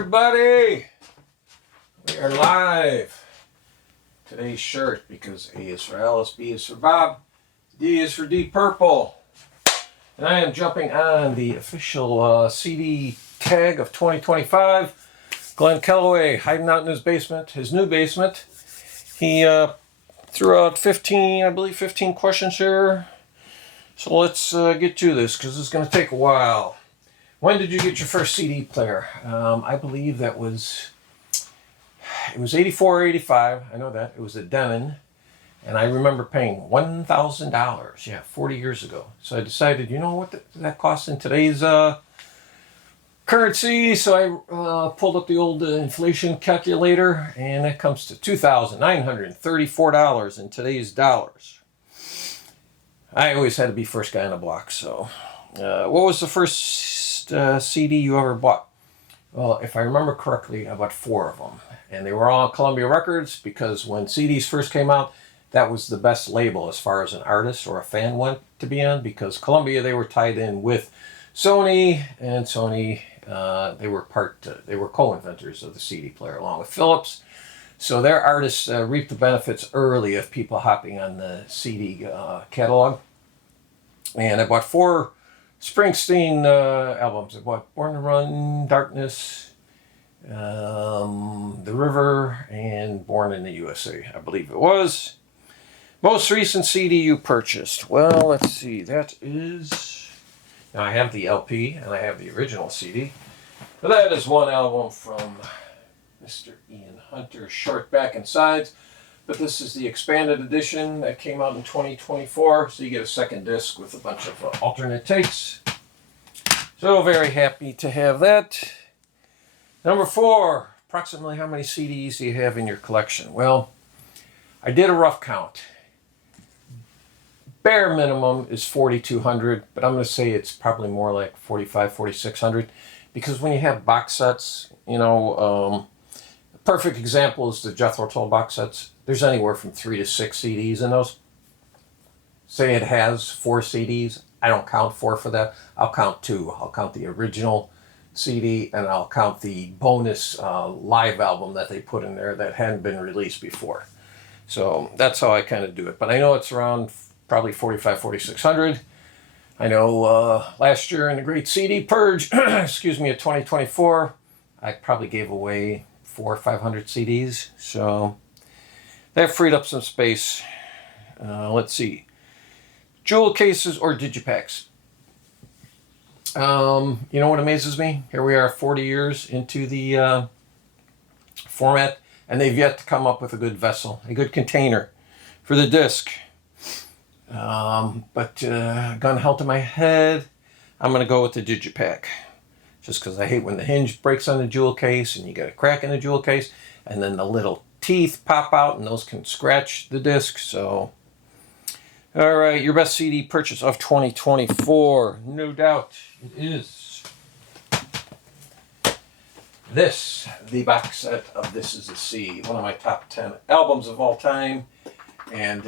everybody! We are live. Today's shirt, because A is for Alice, B is for Bob, D is for Deep Purple. And I am jumping on the official CD tag of 2025. Glenn Kellaway hiding out in his basement, his new basement. He threw out 15 questions here. So let's get to this, because it's going to take a while. When did you get your first CD player? I believe that was 84 or 85. I know that. It was a Denon. And I remember paying $1,000. Yeah, 40 years ago. So I decided, you know what that costs in today's currency? So I pulled up the old inflation calculator, and it comes to $2,934 in today's dollars. I always had to be first guy on the block. So what was the first CD you ever bought? Well, if I remember correctly, I bought 4 of them. And they were all Columbia Records, because when CDs first came out, that was the best label as far as an artist or a fan went to be on, because Columbia, they were tied in with Sony, and Sony, they were co-inventors of the CD player along with Philips. So their artists reaped the benefits early of people hopping on the CD catalog. And I bought 4 Springsteen albums. I bought Born to Run, Darkness, The River, and Born in the USA, I believe it was. Most recent CD you purchased? Well, let's see. That is... Now, I have the LP, and I have the original CD. But that is one album from Mr. Ian Hunter, Short Back and Sides. But this is the expanded edition that came out in 2024. So you get a second disc with a bunch of alternate takes. So very happy to have that. Number 4, approximately how many CDs do you have in your collection? Well, I did a rough count. Bare minimum is 4,200, but I'm going to say it's probably more like 4,600. Because when you have box sets, you know, a perfect example is the Jethro Tull box sets. There's anywhere from 3 to 6 CDs in those. Say it has 4 CDs. I don't count 4 for that. I'll count 2. I'll count the original CD, and I'll count the bonus live album that they put in there that hadn't been released before. So that's how I kind of do it. But I know it's around probably 4,600. I know last year in the Great CD Purge, excuse me, of 2024, I probably gave away 400 or 500 CDs. So that freed up some space. Let's see. Jewel cases or Digipaks? You know what amazes me? Here we are 40 years into the format, and they've yet to come up with a good vessel, a good container for the disc. But gun held to my head, I'm going to go with the Digipak. Just because I hate when the hinge breaks on the jewel case and you get a crack in the jewel case, and then the little teeth pop out and those can scratch the disc. So, all right, your best CD purchase of 2024, no doubt it is this, the box set of This Is a Sea, one of my top 10 albums of all time. And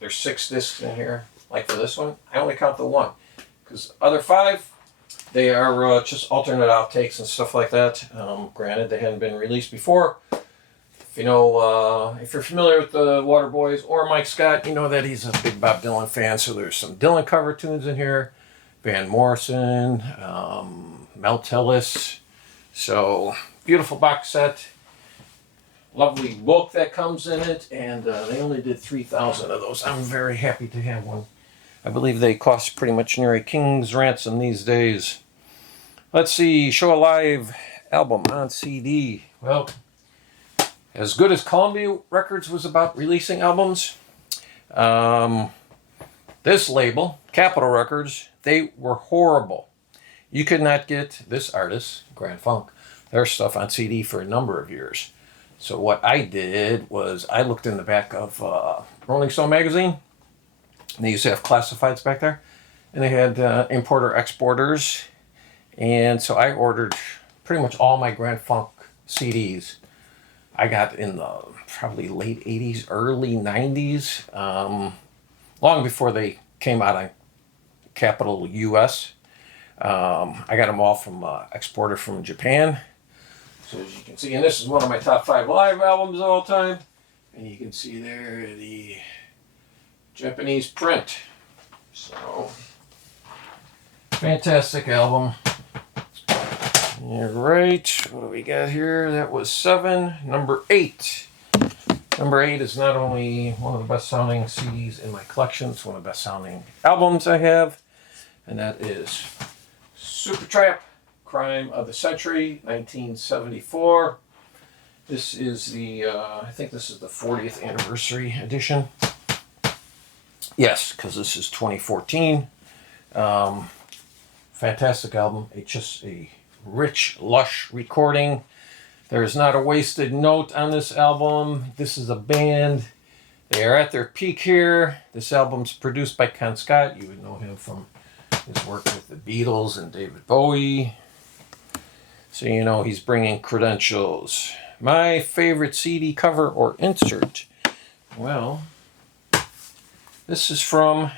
there's 6 discs in here. Like for this one, I only count the 1, because other 5, they are just alternate outtakes and stuff like that. Granted, they hadn't been released before. If you know, if you're familiar with the Waterboys or Mike Scott, you know that he's a big Bob Dylan fan. So there's some Dylan cover tunes in here, Van Morrison, Mel Tillis. So beautiful box set. Lovely book that comes in it, and they only did 3,000 of those. I'm very happy to have one. I believe they cost pretty much near a king's ransom these days. Let's see, Show a Live album on CD. Well, as good as Columbia Records was about releasing albums, this label, Capitol Records, they were horrible. You could not get this artist, Grand Funk, their stuff on CD for a number of years. So what I did was I looked in the back of Rolling Stone magazine, and they used to have classifieds back there, and they had importer-exporters, and so I ordered pretty much all my Grand Funk CDs. I got in the probably late 80s, early 90s, long before they came out on Capitol US. I got them all from exporter from Japan. So as you can see, and this is one of my top 5 live albums of all time. And you can see there the Japanese print. So, fantastic album. All right, what do we got here? That was 7. Number 8. Number 8 is not only one of the best sounding CDs in my collection, it's one of the best sounding albums I have. And that is Supertramp, Crime of the Century, 1974. This is the, I think this is the 40th anniversary edition. Yes, because this is 2014. Fantastic album. It's just a rich, lush recording. There's not a wasted note on this album. This is a band. They are at their peak here. This album's produced by Ken Scott. You would know him from his work with the Beatles and David Bowie. So you know he's bringing credentials. My favorite CD cover or insert. Well, this is from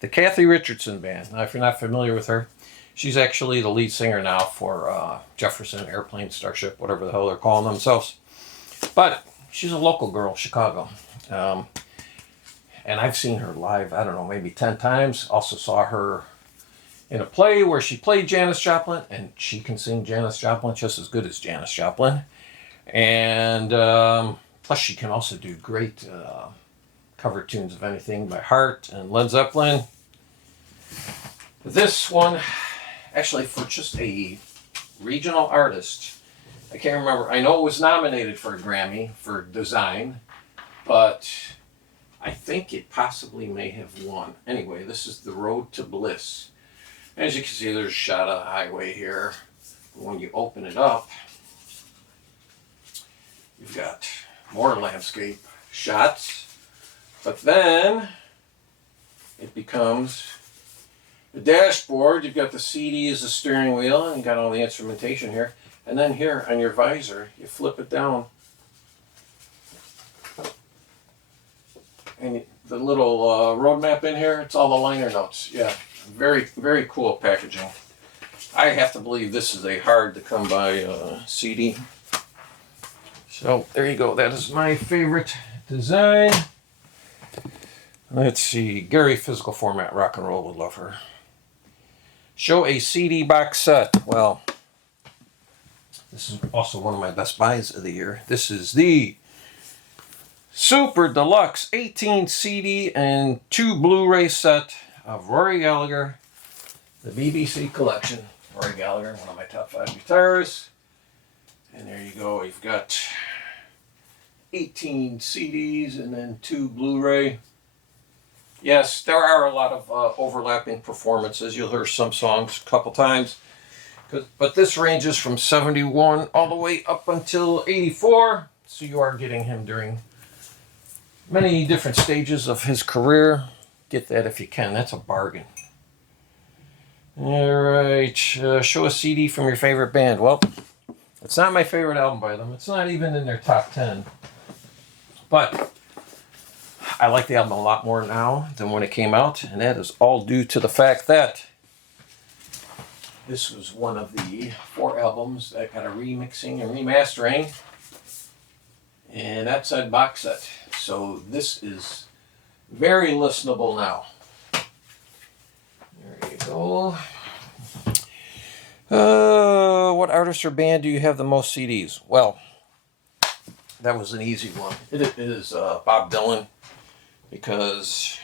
the Kathy Richardson Band. Now, if you're not familiar with her, she's actually the lead singer now for Jefferson, Airplane, Starship, whatever the hell they're calling themselves. But she's a local girl, Chicago. And I've seen her live, I don't know, maybe 10 times. Also saw her in a play where she played Janis Joplin, and she can sing Janis Joplin just as good as Janis Joplin. And plus she can also do great cover tunes of anything by Heart and Led Zeppelin. This one, actually for just a regional artist, I can't remember, I know it was nominated for a Grammy for design, but I think it possibly may have won. Anyway, this is The Road to Bliss. As you can see, there's a shot of the highway here. When you open it up, you've got more landscape shots, but then it becomes the dashboard. You've got the CD as the steering wheel, and you got all the instrumentation here. And then here on your visor, you flip it down, and the little road map in here, it's all the liner notes. Yeah, very, very cool packaging. I have to believe this is a hard to come by CD. So there you go. That is my favorite design. Let's see. Gary, physical format, rock and roll would love her. Show a CD box set. Well, this is also one of my best buys of the year. This is the Super Deluxe 18 CD and 2 Blu-ray set of Rory Gallagher, the BBC collection. Rory Gallagher, one of my top 5 guitarists. And there you go. You've got 18 CDs and then 2 Blu-ray. Yes, there are a lot of overlapping performances. You'll hear some songs a couple times. But this ranges from 71 all the way up until 84. So you are getting him during many different stages of his career. Get that if you can. That's a bargain. All right. Show a CD from your favorite band. Well, it's not my favorite album by them. It's not even in their top 10. But I like the album a lot more now than when it came out. And that is all due to the fact that this was one of the 4 albums that got a remixing and remastering. And that's a box set. So this is very listenable now. There you go. What artist or band do you have the most CDs? Well, that was an easy one. It is Bob Dylan. Because,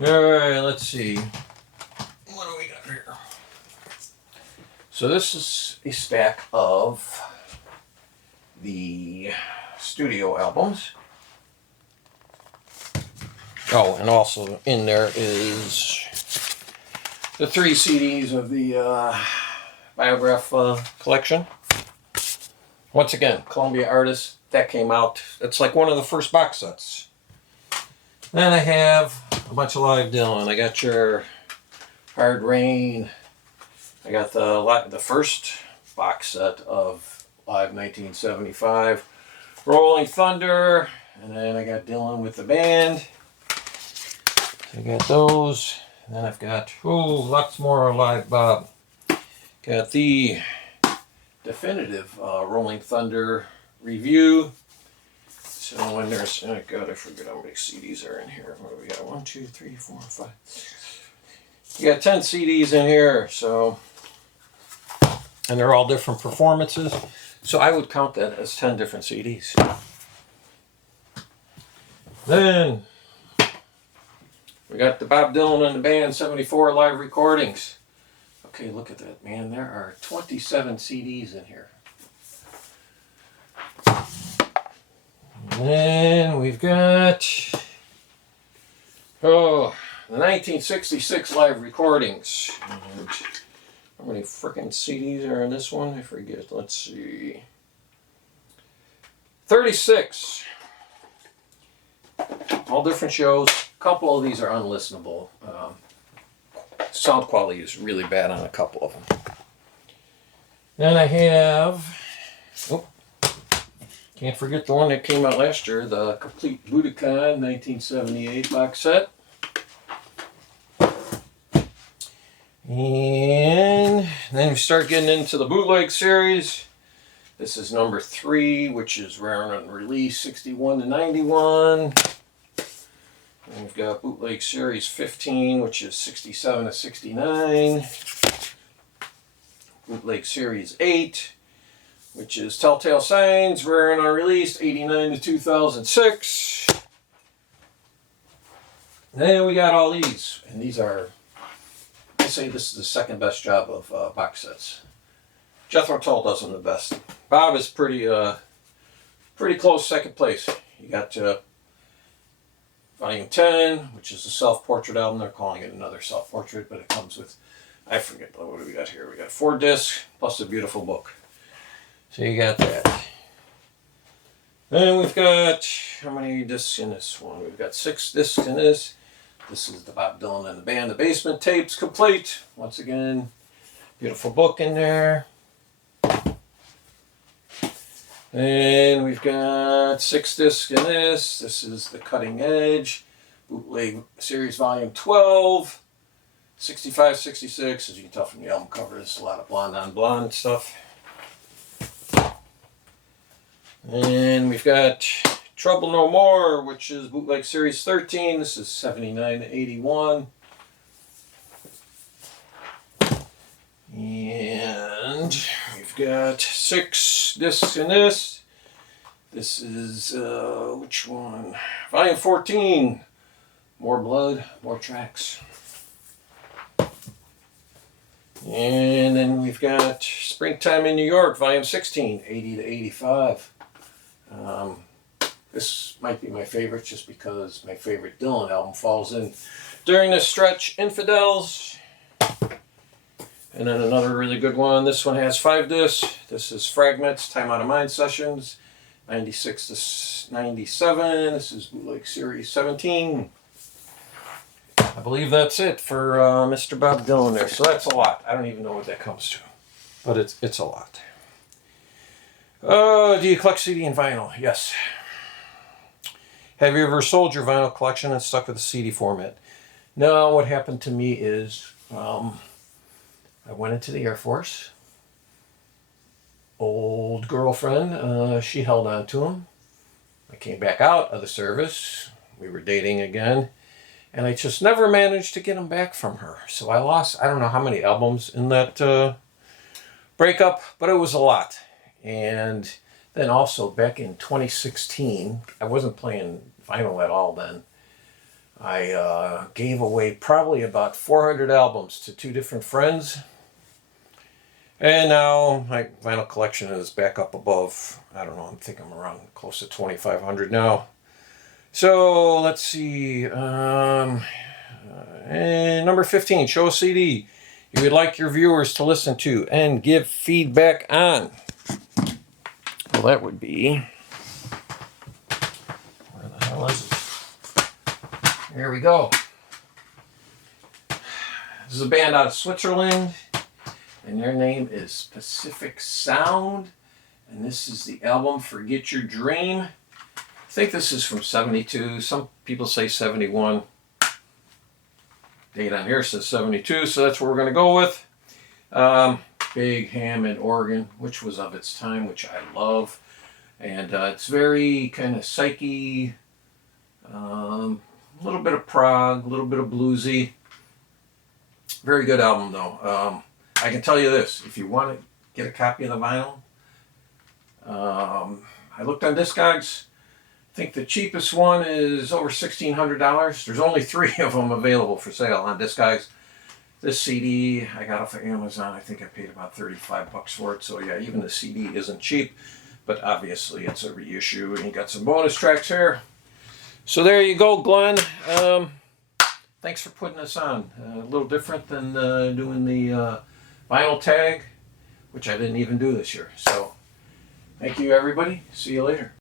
alright, let's see. What do we got here? So this is a stack of the studio albums. Oh, and also in there is the 3 CDs of the Biograph collection. Once again, Columbia artists, that came out. It's like one of the first box sets. Then I have a bunch of live Dylan. I got your Hard Rain. I got the first box set of Live 1975. Rolling Thunder. And then I got Dylan with the band. I got those. And then I've got, lots more Live Bob. Got the definitive Rolling Thunder review. So when there's, oh God, I forget how many CDs are in here. What do we got? 1, 2, 3, 4, 5. You got 10 CDs in here, so, and they're all different performances. So I would count that as 10 different CDs. Then we got the Bob Dylan and the Band 74 live recordings. Okay, look at that, man. There are 27 CDs in here. And then we've got, the 1966 live recordings. And how many freaking CDs are in this one? I forget. Let's see. 36. All different shows. A couple of these are unlistenable. Sound quality is really bad on a couple of them. Then I have, can't forget the one that came out last year, the Complete Budokan 1978 box set. And then we start getting into the bootleg series. This is number 3, which is rare and unreleased, 61 to 91. And we've got bootleg series 15, which is 67 to 69. Bootleg series 8, which is Telltale Signs, rare and unreleased, 89 to 2006. Then we got all these, and these are, I say this is the second best job of box sets. Jethro Tull does them the best. Bob is pretty close second place. You got Volume 10, which is a self-portrait album. They're calling it another self-portrait, but it comes with, I forget, what do we got here? We got 4 discs plus a beautiful book. So you got that. Then we've got, how many discs in this one? We've got 6 discs in this. This is the Bob Dylan and the Band, the Basement Tapes, complete. Once again, beautiful book in there. And we've got 6 discs in this. This is the Cutting Edge Bootleg Series Volume 12, 65, 66. As you can tell from the album cover, there's a lot of blonde on blonde stuff. And we've got Trouble No More, which is Bootleg Series 13. This is 79 to 81. And we've got 6 discs in this. This is, which one? Volume 14. More Blood, More Tracks. And then we've got Springtime in New York, Volume 16, 80 to 85. This might be my favorite just because my favorite Dylan album falls in during this stretch, Infidels. And then another really good one. This one has 5 discs. This is Fragments, Time Out of Mind Sessions, 96 to 97. This is Bootleg Series 17. I believe that's it for Mr. Bob Dylan there. So that's a lot. I don't even know what that comes to. But it's a lot. Do you collect CD and vinyl? Yes. Have you ever sold your vinyl collection and stuck with the CD format? No, what happened to me is I went into the Air Force. Old girlfriend, she held on to them. I came back out of the service. We were dating again. And I just never managed to get them back from her. So I lost, I don't know how many albums in that breakup, but it was a lot. And then also back in 2016, I wasn't playing vinyl at all then. I gave away probably about 400 albums to 2 different friends. And now my vinyl collection is back up above, I don't know, I think I'm around close to 2,500 now. So let's see, and number 15, show a CD you would like your viewers to listen to and give feedback on. Well, that would be, where the hell is it? Here we go. This is a band out of Switzerland, and their name is Pacific Sound, and this is the album Forget Your Dream. I think this is from 72. Some people say 71. Date on here says 72, so that's what we're going to go with. big Hammond organ, which was of its time, which I love. And it's very kind of psyche, a little bit of prog, a little bit of bluesy. Very good album though. I can tell you this, if you want to get a copy of the vinyl, I looked on Discogs. I think the cheapest one is over $1,600. There's only 3 of them available for sale on Discogs. This CD I got off of Amazon. I think I paid about 35 bucks for it. So yeah, even the CD isn't cheap, but obviously it's a reissue, and you got some bonus tracks here. So there you go, Glenn. Thanks for putting this on. A little different than doing the vinyl tag, which I didn't even do this year. So thank you, everybody. See you later.